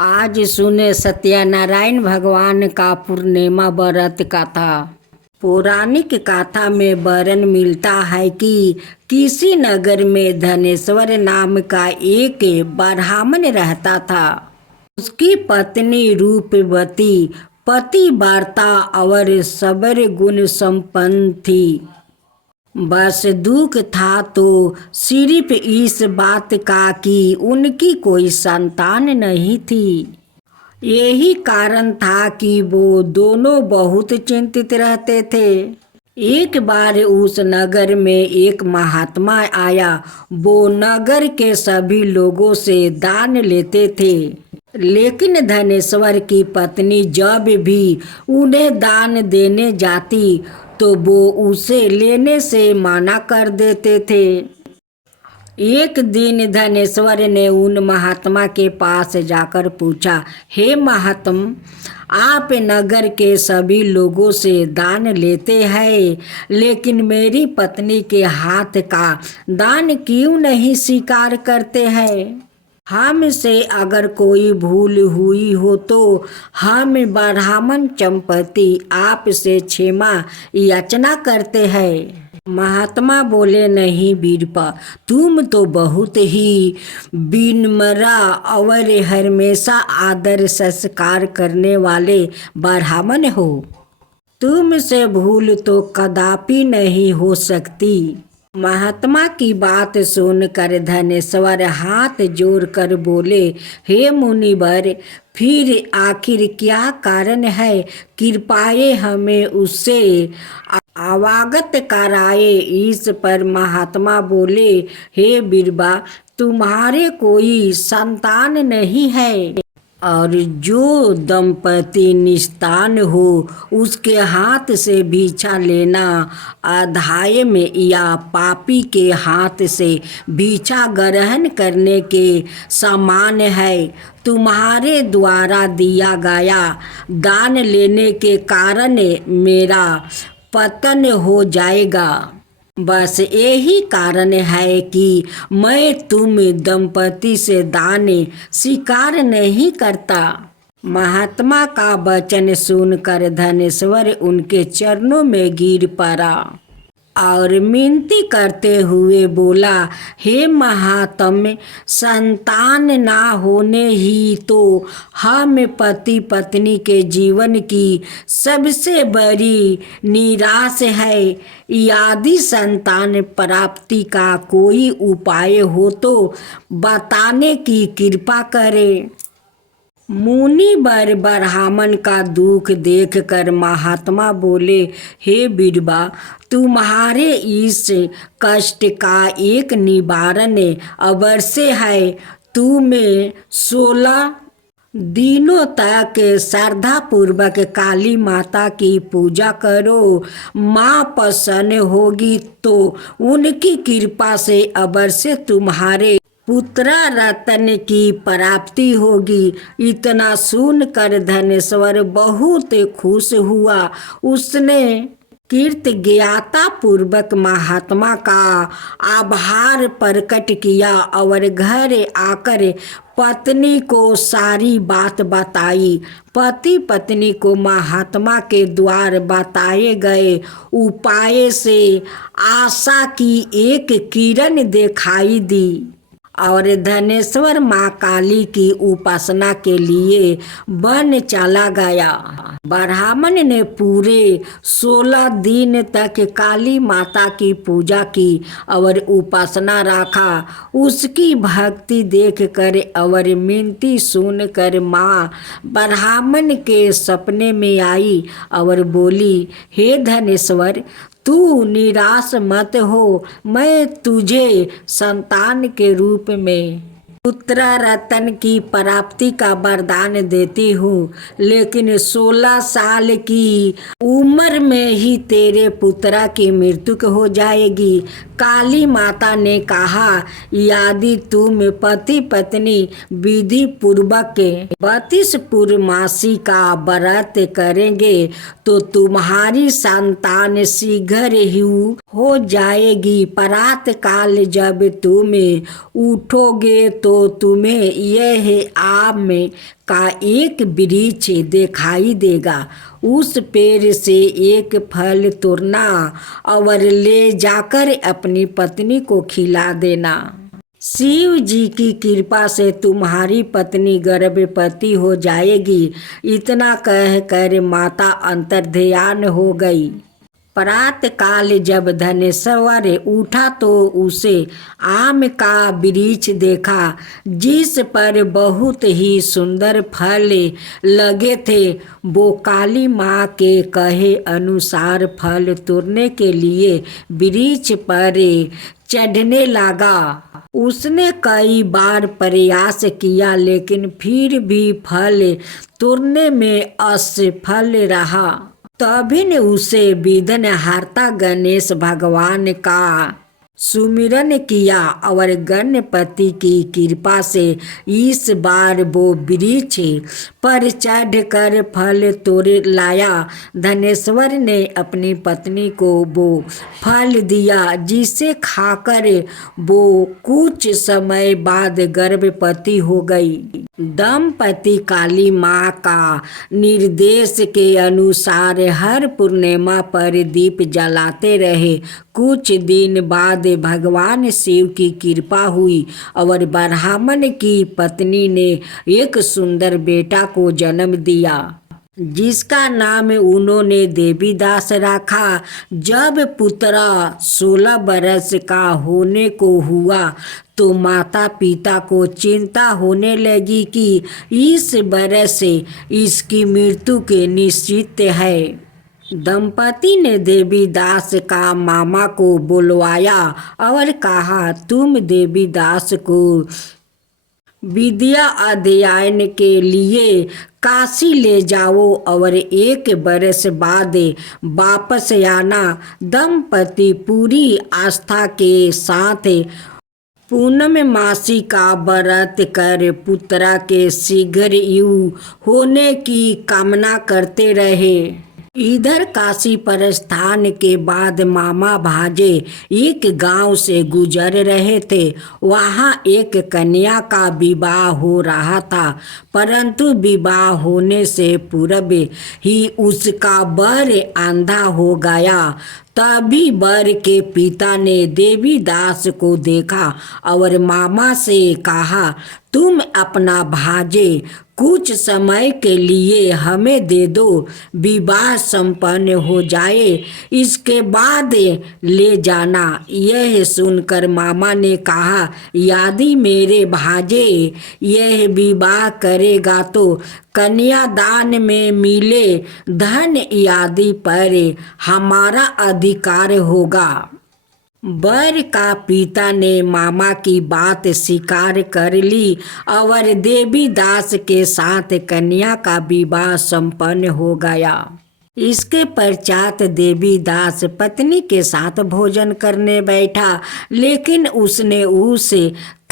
आज सुने सत्यनारायण भगवान का पूर्णिमा व्रत कथा। पौराणिक कथा में वर्णन मिलता है कि किसी नगर में धनेश्वर नाम का एक ब्राह्मण रहता था। उसकी पत्नी रूपवती, पतिव्रता और सबर गुण संपन्न थी। बस दुख था तो सिर्फ इस बात का कि उनकी कोई संतान नहीं थी। यही कारण था कि वो दोनों बहुत चिंतित रहते थे। एक बार उस नगर में एक महात्मा आया। वो नगर के सभी लोगों से दान लेते थे, लेकिन धनेश्वर की पत्नी जब भी उन्हें दान देने जाती तो वो उसे लेने से मना कर देते थे। एक दिन धनेश्वर ने उन महात्मा के पास जाकर पूछा, हे महात्म, आप नगर के सभी लोगों से दान लेते हैं, लेकिन मेरी पत्नी के हाथ का दान क्यों नहीं स्वीकार करते हैं? हमसे अगर कोई भूल हुई हो तो हम ब्राह्मण चंपति आपसे क्षमा याचना करते हैं। महात्मा बोले, नहीं वीरपा, तुम तो बहुत ही विनम्र और हमेशा आदर संस्कार करने वाले ब्राह्मण हो। तुमसे भूल तो कदापि नहीं हो सकती। महात्मा की बात सुनकर धनेश्वर हाथ जोड़कर बोले, हे मुनिवर, फिर आखिर क्या कारण है? कृपया हमें उससे अवगत कराए। इस पर महात्मा बोले, हे बीरबा, तुम्हारे कोई संतान नहीं है और जो दंपति निस्तान हो उसके हाथ से भिक्षा लेना अधाय में या पापी के हाथ से भिक्षा ग्रहण करने के समान है। तुम्हारे द्वारा दिया गया दान लेने के कारण मेरा पतन हो जाएगा। बस यही कारण है कि मैं तुम दंपति से दान स्वीकार नहीं करता। महात्मा का वचन सुनकर धनेश्वर उनके चरणों में गिर पड़ा और मिनती करते हुए बोला, हे महात्म, संतान ना होने ही तो हम पति पत्नी के जीवन की सबसे बड़ी निराश है। यदि संतान प्राप्ति का कोई उपाय हो तो बताने की कृपा करें। मुनिवर ब्राह्मण का दुख देखकर महात्मा बोले, हे बीरबा, तुम्हारे इस कष्ट का एक निवारण अवश्य है। तुम्हें 16 दिनों तक श्रद्धा पूर्वक काली माता की पूजा करो। माँ प्रसन्न होगी तो उनकी कृपा से अवश्य तुम्हारे पुत्र रत्न की प्राप्ति होगी। इतना सुनकर धनेश्वर बहुत खुश हुआ। उसने कृतज्ञता पूर्वक महात्मा का आभार प्रकट किया और घर आकर पत्नी को सारी बात बताई। पति पत्नी को महात्मा के द्वारा बताए गए उपाय से आशा की एक किरण दिखाई दी और धनेश्वर माँ काली की उपासना के लिए वन चला गया। ब्राह्मण ने पूरे 16 दिन तक काली माता की पूजा की और उपासना रखा। उसकी भक्ति देखकर और मिनती सुनकर माँ ब्राह्मण के सपने में आई और बोली, हे धनेश्वर, तू निराश मत हो। मैं तुझे संतान के रूप में पुत्र रत्न की प्राप्ति का वरदान देती हूँ, लेकिन 16 साल की उम्र में ही तेरे पुत्र की मृत्यु हो जाएगी। काली माता ने कहा, यदि तुम पति पत्नी विधि पूर्वक 32 पूर्णमासी का व्रत करेंगे तो तुम्हारी संतान शीघ्र ही हो जाएगी। प्रातः काल जब तुम उठोगे तो तो तुम्हें यह आम में का एक वृक्ष दिखाई देगा। उस पेड़ से एक फल तोड़ना और ले जाकर अपनी पत्नी को खिला देना। शिव जी की कृपा से तुम्हारी पत्नी गर्भवती हो जाएगी। इतना कहकर माता अंतर्ध्यान हो गई। प्रातः काल जब धनेश्वर उठा तो उसे आम का वृक्ष देखा, जिस पर बहुत ही सुंदर फल लगे थे। वो काली माँ के कहे अनुसार फल तोड़ने के लिए वृक्ष पर चढ़ने लगा। उसने कई बार प्रयास किया, लेकिन फिर भी फल तोड़ने में असफल रहा। तभी ने उसे विघ्नहर्ता गणेश भगवान का सुमिरन किया और गणपति की कृपा से इस बार वो वृक्ष पर चढ़कर फल तोड़ लाया। धनेश्वर ने अपनी पत्नी को वो फल दिया, जिसे खाकर वो कुछ समय बाद गर्भवती हो गई। दंपति काली माँ का निर्देश के अनुसार हर पूर्णिमा पर दीप जलाते रहे। कुछ दिन बाद भगवान शिव की कृपा हुई और ब्राह्मण की पत्नी ने एक सुंदर बेटा को जन्म दिया, जिसका नाम उन्होंने देवीदास रखा। जब पुत्र 16 बरस का होने को हुआ तो माता पिता को चिंता होने लगी कि इस बरस से इसकी मृत्यु के निश्चित है। दंपति ने देवीदास का मामा को बुलवाया और कहा, तुम देवीदास को विद्या अध्ययन के लिए काशी ले जाओ और 1 बरस बाद वापस आना। दंपति पूरी आस्था के साथ पूर्णमासी का व्रत कर पुत्र के शीघ्र युग होने की कामना करते रहे। इधर काशी प्रस्थान के बाद मामा भाजे एक गांव से गुजर रहे थे। वहां एक कन्या का विवाह हो रहा था, परंतु विवाह होने से पूर्व ही उसका वर अंधा हो गया। तभी वर के पिता ने देवीदास को देखा और मामा से कहा, तुम अपना भाजे कुछ समय के लिए हमें दे दो, विवाह संपन्न हो जाए, इसके बाद ले जाना। यह सुनकर मामा ने कहा, यदि मेरे भाजे यह विवाह करेगा तो कन्यादान में मिले धन आदि पर हमारा अधिकार होगा। वर का पिता ने मामा की बात स्वीकार कर ली और देवीदास के साथ कन्या का विवाह संपन्न हो गया। इसके पश्चात देवीदास पत्नी के साथ भोजन करने बैठा, लेकिन उसने उस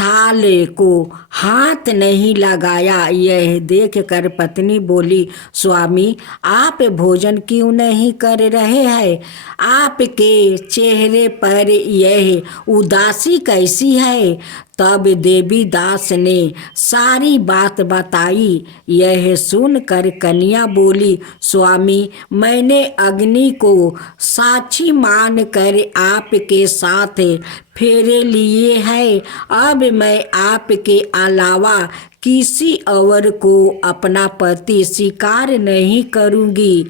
थाल को हाथ नहीं लगाया। यह देखकर पत्नी बोली, स्वामी आप भोजन क्यों नहीं कर रहे हैं? आपके चेहरे पर यह उदासी कैसी है? तब देवीदास ने सारी बात बताई। यह सुनकर कन्या बोली, स्वामी मैंने अग्नि को साक्षी मान कर आपके साथ फेरे लिए हैं। अब मैं आपके अलावा किसी और को अपना पति स्वीकार नहीं करूंगी।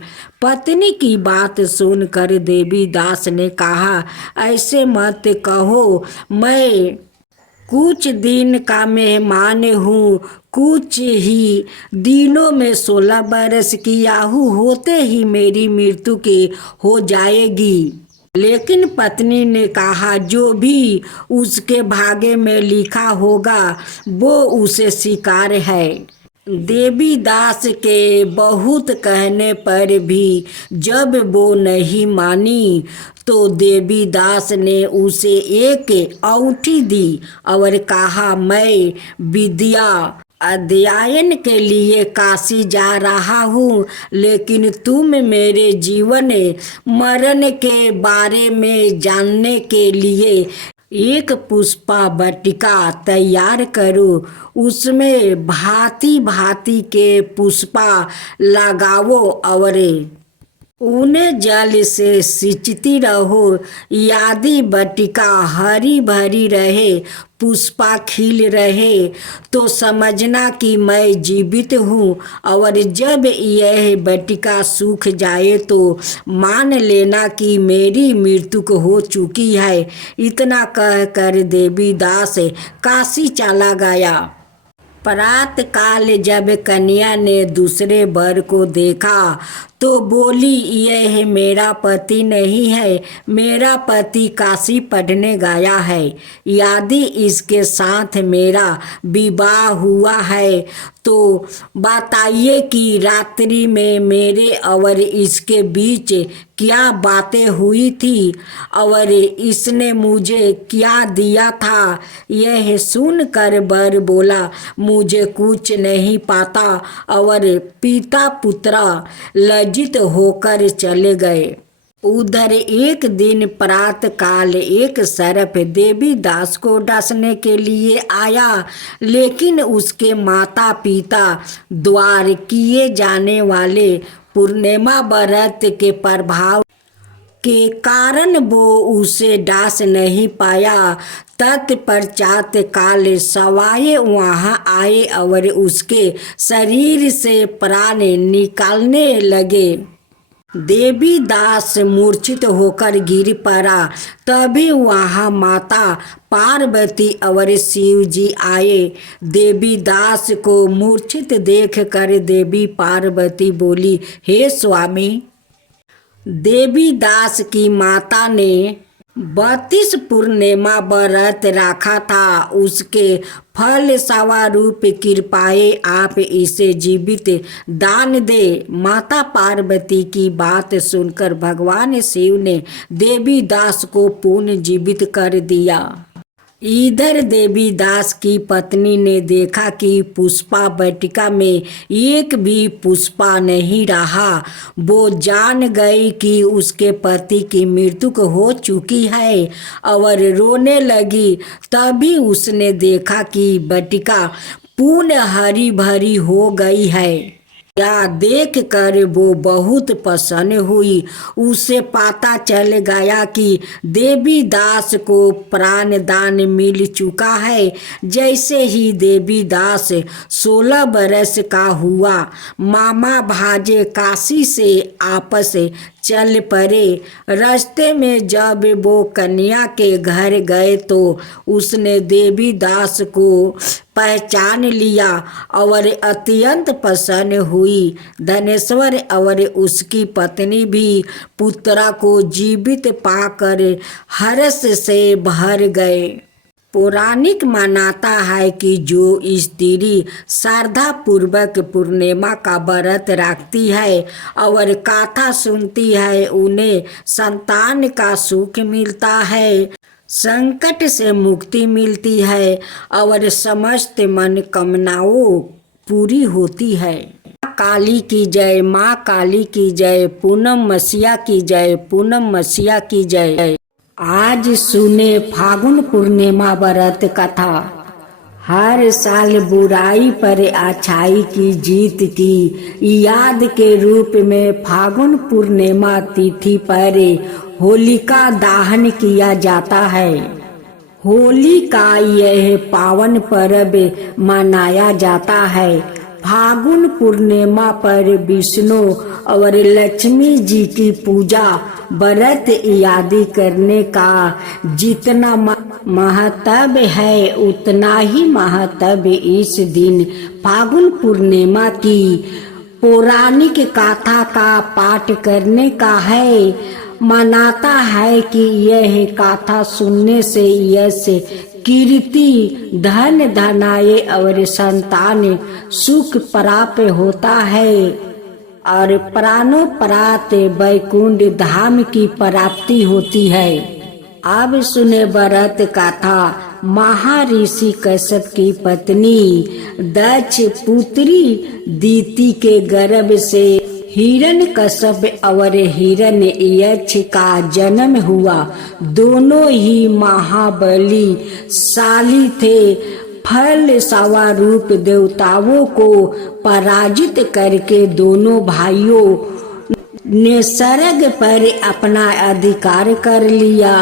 पत्नी की बात सुनकर देवीदास ने कहा, ऐसे मत कहो, मैं कुछ दिन का मेहमान हूँ। कुछ ही दिनों में 16 बरस की आयु होते ही मेरी मृत्यु की हो जाएगी। लेकिन पत्नी ने कहा, जो भी उसके भाग्य में लिखा होगा वो उसे स्वीकार है। देवीदास के बहुत कहने पर भी जब वो नहीं मानी तो देवीदास ने उसे एक अंगूठी दी और कहा, मैं विद्या अध्ययन के लिए काशी जा रहा हूँ, लेकिन तुम मेरे जीवन मरण के बारे में जानने के लिए एक पुष्पा बटिका तैयार करो, उसमें भांति भांति के पुष्पा लगाओ और उन्हें जल से सिंचती रहो। यदि बटिका हरी भरी रहे, पुष्पा खिल रहे, तो समझना कि मैं जीवित हूँ, और जब यह बटिका सूख जाए तो मान लेना कि मेरी मृत्यु हो चुकी है। इतना कहकर देवीदास काशी चला गया। प्रात काल जब कन्या ने दूसरे वर को देखा तो बोली, यह मेरा पति नहीं है, मेरा पति काशी पढ़ने गया है। यदि इसके साथ मेरा विवाह हुआ है तो बताइए कि रात्रि में मेरे और इसके बीच क्या बातें हुई थी और इसने मुझे क्या दिया था। यह सुनकर वर बोला, मुझे कुछ नहीं पता, और पिता पुत्र लज्जित होकर चले गए। उधर एक दिन प्रात काल एक सर्प देवीदास को डसने के लिए आया, लेकिन उसके माता पिता द्वार किए जाने वाले पूर्णिमा व्रत के प्रभाव के कारण वो उसे डांस नहीं पाया। तत्पश्चात काल सवाए वहाँ आए और उसके शरीर से प्राण निकालने लगे। देवीदास मूर्छित होकर गिर पड़ा। तभी वहाँ माता पार्वती और शिव जी आए। देवीदास को मूर्छित देखकर देवी पार्वती बोली, हे स्वामी। देवीदास की माता ने 32 पूर्णिमा व्रत रखा था, उसके फल स्वरूप कृपाए आप इसे जीवित दान दे। माता पार्वती की बात सुनकर भगवान शिव ने देवीदास को पुनः जीवित कर दिया। इधर देवीदास की पत्नी ने देखा कि पुष्पा बटिका में एक भी पुष्पा नहीं रहा। वो जान गई कि उसके पति की मृत्यु हो चुकी है और रोने लगी। तभी उसने देखा कि बटिका पूर्ण हरी भरी हो गई है। या देख कर वो बहुत प्रसन्न हुई। उसे पता चल गया कि देवीदास को प्राण दान मिल चुका है। जैसे ही देवीदास 16 बरस का हुआ, मामा भाजे काशी से आपस चल पड़े। रास्ते में जब वो कन्या के घर गए तो उसने देवीदास को पहचान लिया और अत्यंत प्रसन्न हुई। धनेश्वर और उसकी पत्नी भी पुत्रा को जीवित पाकर हर्ष से भर गए। पौराणिक मान्यता है कि जो स्त्री श्रद्धा पूर्वक पूर्णिमा का व्रत रखती है और कथा सुनती है, उन्हें संतान का सुख मिलता है, संकट से मुक्ति मिलती है और समस्त मनोकामनाओं पूरी होती है। माँ काली की जय, माँ काली की जय, पूनम मसीहा की जय, पूनम मसीहा की जय। आज सुने फागुन पूर्णिमा व्रत कथा। हर साल बुराई पर अच्छाई की जीत की याद के रूप में फागुन पूर्णिमा तिथि पर होलिका दहन किया जाता है। होली का यह पावन पर्व मनाया जाता है। फागुन पूर्णिमा पर विष्णु और लक्ष्मी जी की पूजा व्रत आदि करने का जितना महत्व है, उतना ही महत्व इस दिन फागुन पूर्णिमा की पौराणिक कथा का पाठ करने का है। मानता है कि यह कथा सुनने से यश कीर्ति धन धनाए और संतान सुख प्राप्त होता है और प्राणों प्रात वैकुंठ धाम की प्राप्ति होती है। अब सुने व्रत कथा। महर्षि कश्यप की पत्नी दक्ष पुत्री दीति के गर्भ से हिरण्यकश्यप और हिरण्यक्ष का जन्म हुआ। दोनों ही महाबलीशाली थे। फल स्वरूप देवताओं को पराजित करके दोनों भाइयों ने स्वर्ग पर अपना अधिकार कर लिया।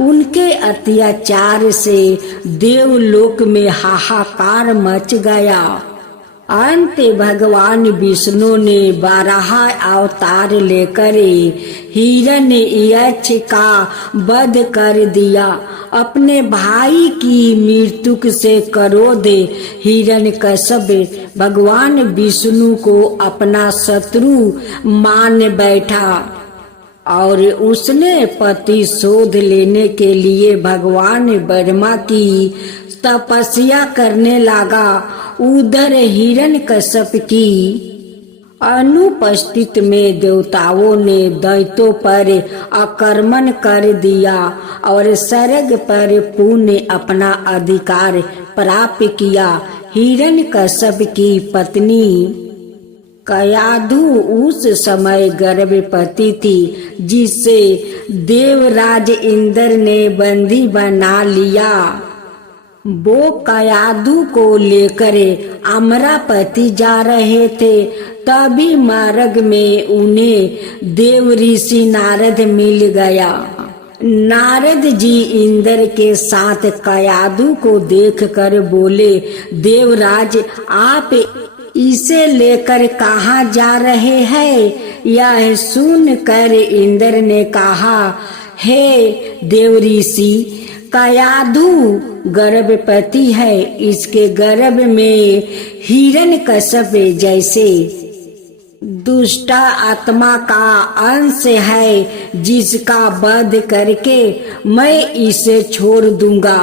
उनके अत्याचार से देवलोक में हाहाकार मच गया। अंत भगवान विष्णु ने 12 अवतार लेकर हिरण्यक्ष का वध कर दिया। अपने भाई की मृत्यु से क्रोध हिरण्यकश्यप भगवान विष्णु को अपना शत्रु मान बैठा और उसने प्रतिशोध लेने के लिए भगवान ब्रह्मा की तपस्या करने लगा। उधर हिरण्यकश्यप की अनुपस्थित में देवताओं ने दैत्यों पर आक्रमण कर दिया और स्वर्ग पर पुनः अपना अधिकार प्राप्त किया। हिरण्यकश्यप की पत्नी कयाधु उस समय गर्भवती थी, जिसे देवराज इंद्र ने बंदी बना लिया। वो कयाधु को लेकर अमरावती जा रहे थे। तभी मार्ग में उन्हें देव ऋषि नारद मिल गया। नारद जी इंद्र के साथ कयाधु को देखकर बोले, देवराज आप इसे लेकर कहाँ जा रहे हैं? यह सुनकर इंद्र ने कहा, हे देव ऋषि, कयाधु गर्भवती है। इसके गर्भ में हिरण्यकश्यप जैसे दुष्ट आत्मा का अंश है, जिसका वध करके मैं इसे छोड़ दूंगा।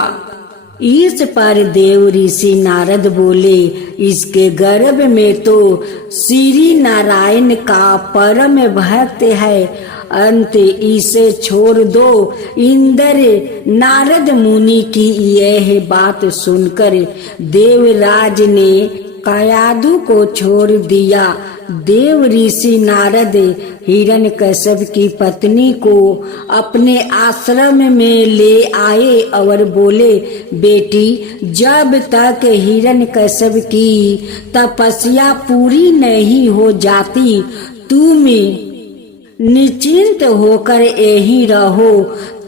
इस पर देव ऋषि नारद बोले, इसके गर्भ में तो श्री नारायण का परम भक्त है, अंत इसे छोड़ दो। इंद्र नारद मुनि की यह बात सुनकर देवराज ने कयाधु को छोड़ दिया। देव ऋषि नारद हिरण्यकश्यप की पत्नी को अपने आश्रम में ले आए और बोले, बेटी, जब तक हिरण्यकश्यप की तपस्या पूरी नहीं हो जाती तुम निश्चिंत होकर यहीं रहो।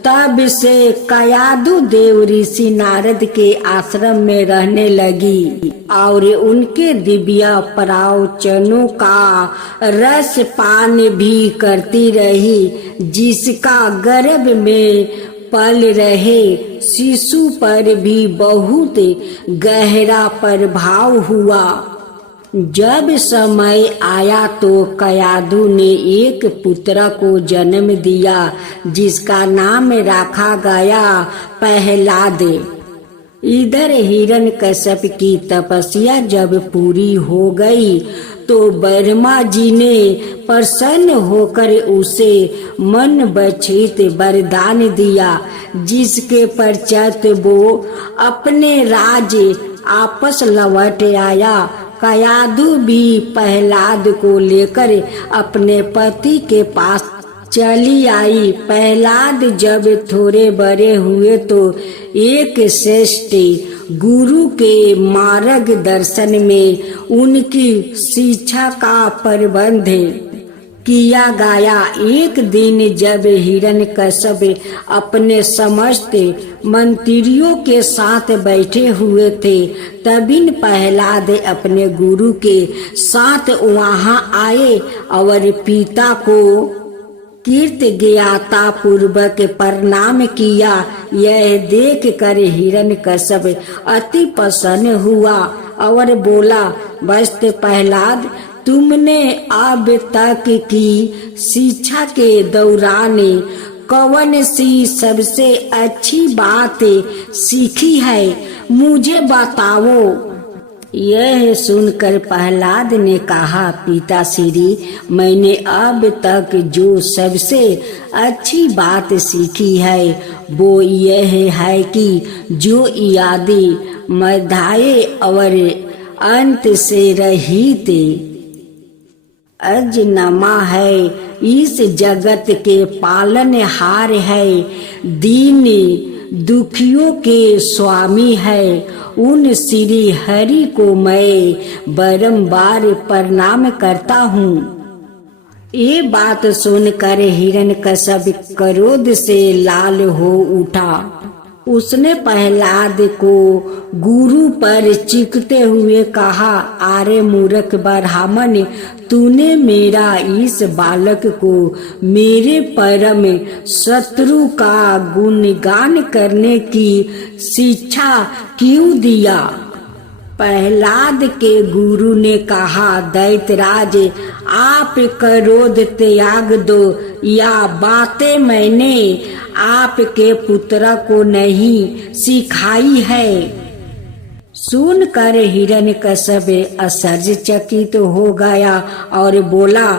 तब से कयाधु देव ऋषि नारद के आश्रम में रहने लगी और उनके दिव्य प्रवचनों का रस पान भी करती रही, जिसका गर्भ में पल रहे शिशु पर भी बहुत गहरा प्रभाव हुआ। जब समय आया तो कयाधु ने एक पुत्र को जन्म दिया, जिसका नाम रखा गया प्रहलाद। इधर हिरण्यकश्यप की तपस्या जब पूरी हो गई तो ब्रह्मा जी ने प्रसन्न होकर उसे मन बछित वरदान दिया, जिसके पश्चात वो अपने राज्य आपस लौट आया। कयाधु भी प्रहलाद को लेकर अपने पति के पास चली आई। प्रहलाद जब थोड़े बड़े हुए तो एक श्रेष्ठ गुरु के मार्गदर्शन में उनकी शिक्षा का प्रबंध किया गया। एक दिन जब हिरण्यकश्यप अपने समस्त मंत्रियों के साथ बैठे हुए थे, तभी प्रहलाद अपने गुरु के साथ वहां आए और पिता को कृतज्ञता पूर्वक प्रणाम किया। यह देख कर हिरण्यकश्यप अति प्रसन्न हुआ और बोला, वस्त प्रहलाद, तुमने अब तक की शिक्षा के दौरान कौन सी सबसे अच्छी बात सीखी है, मुझे बताओ। यह सुनकर प्रहलाद ने कहा, पिताश्री, मैंने अब तक जो सबसे अच्छी बात सीखी है वो यह है कि जो यादें मध्य और अंत से रहित अजनमा है, इस जगत के पालनहार है, दीन दुखियों के स्वामी है, उन श्री हरि को मैं बारंबार प्रणाम करता हूँ। ये बात सुनकर हिरण्यकश्यप क्रोध से लाल हो उठा। उसने प्रहलाद को गुरु पर चीखते हुए कहा, अरे मूर्ख ब्राह्मण, तूने मेरा इस बालक को मेरे परम शत्रु का गुणगान करने की शिक्षा क्यों दिया? प्रहलाद के गुरु ने कहा, दैत्यराज, आप क्रोध त्याग दो, या बातें मैंने आपके पुत्र को नहीं सिखाई है। सुनकर हिरण्यकश्यप आश्चर्यचकित हो गया और बोला,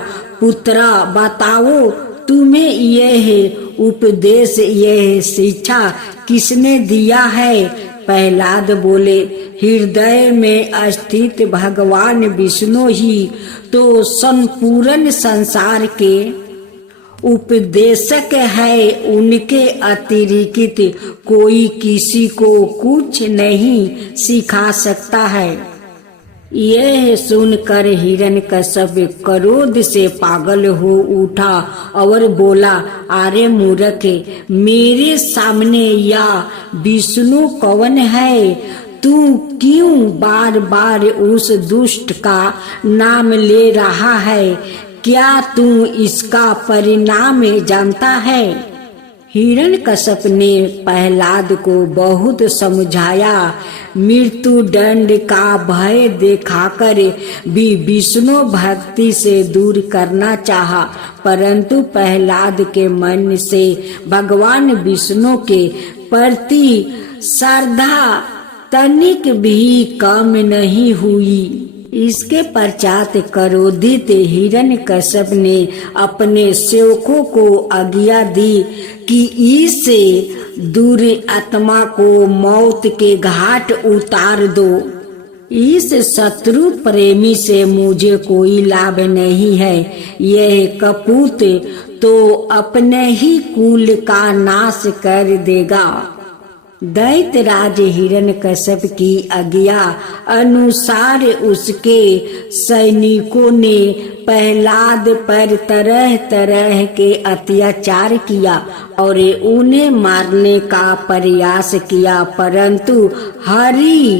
पुत्रा, बताओ तुम्हें यह उपदेश, यह शिक्षा किसने दिया है? प्रहलाद बोले, हृदय में स्थित भगवान विष्णु ही तो संपूर्ण संसार के उपदेशक है, उनके अतिरिक्त कोई किसी को कुछ नहीं सिखा सकता है। यह सुनकर हिरण्यकश्यप क्रोध से पागल हो उठा और बोला, अरे मूर्ख, मेरे सामने या विष्णु कौन है? तू क्यों बार बार उस दुष्ट का नाम ले रहा है? क्या तू इसका परिणाम जानता है? हिरण्यकश्यप ने प्रहलाद को बहुत समझाया, मृत्यु दंड का भय दिखाकर भी विष्णु भक्ति से दूर करना चाहा, परंतु प्रहलाद के मन से भगवान विष्णु के प्रति श्रद्धा तनिक भी कम नहीं हुई। इसके पश्चात क्रोधित हिरण्यकश्यप ने अपने सेवकों को आज्ञा दी कि इस दूर आत्मा को मौत के घाट उतार दो। इस शत्रु प्रेमी से मुझे कोई लाभ नहीं है। यह कपूत तो अपने ही कुल का नाश कर देगा। दैत्यराज हिरण्यकश्यप की आज्ञा अनुसार उसके सैनिकों ने प्रहलाद पर तरह तरह के अत्याचार किया और उन्हें मारने का प्रयास किया, परंतु हरि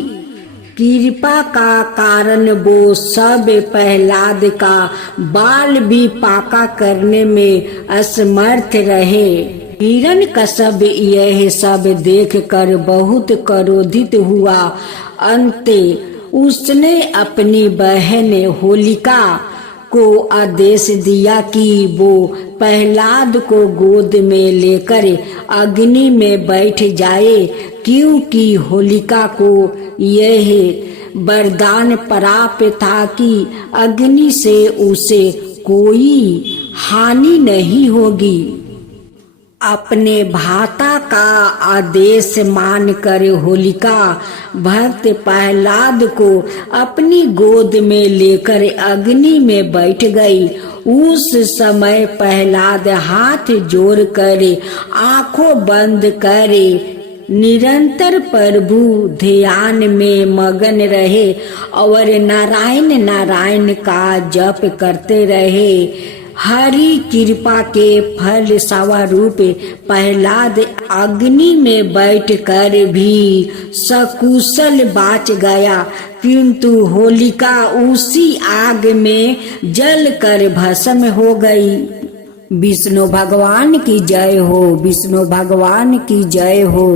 कृपा का कारण वो सब प्रहलाद का बाल भी पाका करने में असमर्थ रहे। हिरण्यकश्यप यह सब देखकर बहुत क्रोधित हुआ। अंत उसने अपनी बहन होलिका को आदेश दिया कि वो प्रहलाद को गोद में लेकर अग्नि में बैठ जाए, क्योंकि होलिका को यह वरदान प्राप्त था कि अग्नि से उसे कोई हानि नहीं होगी। अपने भ्राता का आदेश मानकर होलिका भक्त प्रहलाद को अपनी गोद में लेकर अग्नि में बैठ गई। उस समय प्रहलाद हाथ जोड़कर आंखों बंद करे निरंतर प्रभु ध्यान में मगन रहे और नारायण नारायण का जप करते रहे। हरि कृपा के फल स्वरूप प्रहलाद अग्नि में बैठकर भी सकुशल बाच गया, किंतु होलिका उसी आग में जलकर भस्म हो गई। विष्णु भगवान की जय हो, विष्णु भगवान की जय हो।